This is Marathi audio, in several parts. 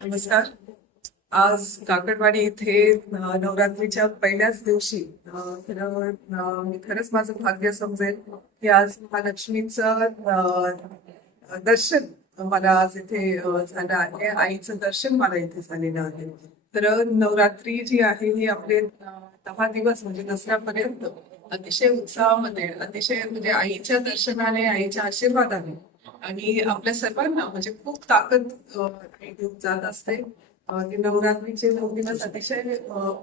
नमस्कार. आज काकडवाडी इथे नवरात्रीच्या पहिल्याच दिवशी खरं मी खरंच माझं भाग्य समजेल की आज महालक्ष्मीचं दर्शन मला आज इथे झालं आहे. आईचं दर्शन मला इथे झालेलं आहे. तर नवरात्री जी आहे ही आपले दहा दिवस म्हणजे दसऱ्यापर्यंत अतिशय उत्साहामध्ये अतिशय म्हणजे आईच्या दर्शनाने आईच्या आशीर्वादाने आणि आपल्या सर्वांना म्हणजे खूप ताकद अ, जात असते. नवरात्रीचे नऊ दिवस अतिशय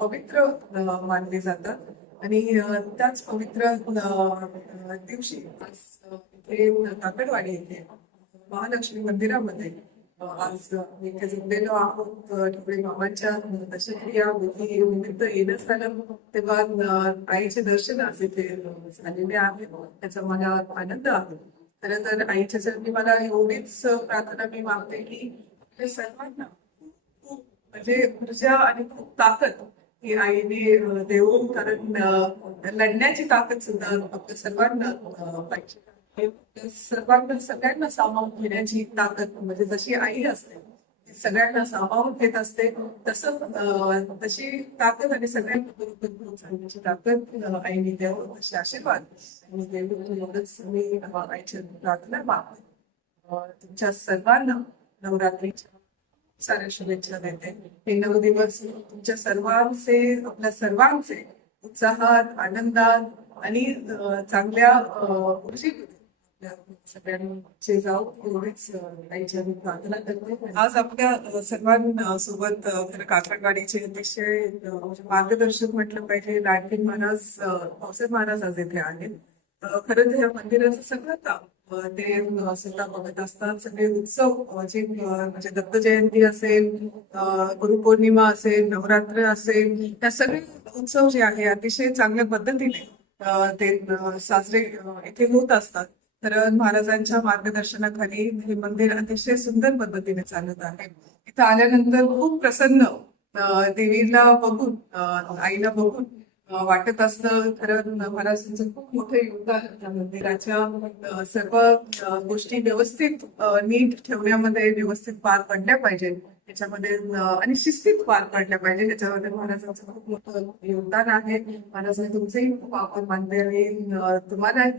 पवित्र मानले जातात. आणि त्याच पवित्र दिवशी इथे काकडवाडी येथे महालक्ष्मी मंदिरामध्ये आज इथे जमलेलो आहोत. अ, मामाच्या दशक्रिया विधी निमित्त येणं झालं. तेव्हा आईचे दर्शन आज इथे झालेले आहे. त्याचा मला आनंद आहे. खर तर आईच्या जन्मी मला एवढीच प्रार्थना मी मागते की आपल्या सर्वांना खूप म्हणजे ऊर्जा आणि खूप ताकद ही आईने देऊन कारण लढण्याची ताकद सुद्धा आपल्या सर्वांना पाहिजे. सर्वांना सगळ्यांना सामावून घेण्याची ताकद म्हणजे जशी आई असते सगळ्यांना सामावून घेत असते. तसं तशी ताकद आणि सगळ्यांना बरोबर ताकद आईने द्यावं तसे आशीर्वाद. आणि देव एवढंच मी आईची प्रार्थना मागते. तुमच्या सर्वांना नवरात्रीच्या साऱ्या शुभेच्छा देते. हे नऊ दिवस तुमच्या सर्वांचे आपल्या सर्वांचे उत्साहात आनंदात आणि चांगल्या ऊर्जेमध्ये सगळ्यांचे जाऊ एवढीच त्यांच्या प्रार्थना करते. आज आपल्या सर्वांसोबत खरं काकडवाडीचे अतिशय म्हणजे मार्गदर्शक म्हटलं पाहिजे. लाडकी महाराज पावसाहेब महाराज आज इथे आहेत खरं तर या मंदिराचं सगळं काम ते स्वतः बघत असतात. सगळे उत्सव जे म्हणजे दत्त जयंती असेल गुरुपौर्णिमा असेल नवरात्र असेल या सगळे उत्सव जे आहे अतिशय चांगल्या पद्धतीने ते साजरे इथे होत असतात. तर महाराजांच्या मार्गदर्शनाखाली हे मंदिर अतिशय सुंदर पद्धतीने चालत आहे. इथं आल्यानंतर खूप प्रसन्न देवीला बघून आईला बघून वाटत असतं. खरं महाराजांचं खूप मोठं योगदान त्या मंदिराच्या सर्व गोष्टी व्यवस्थित नीट ठेवण्यामध्ये व्यवस्थित पार पडल्या पाहिजे त्याच्यामध्ये आणि शिस्तीत पार पडल्या पाहिजे. त्याच्यामध्ये महाराजांचं खूप मोठं योगदान आहे. महाराजांनी तुमचेही खूप आभार मानले. आणि तुम्हाला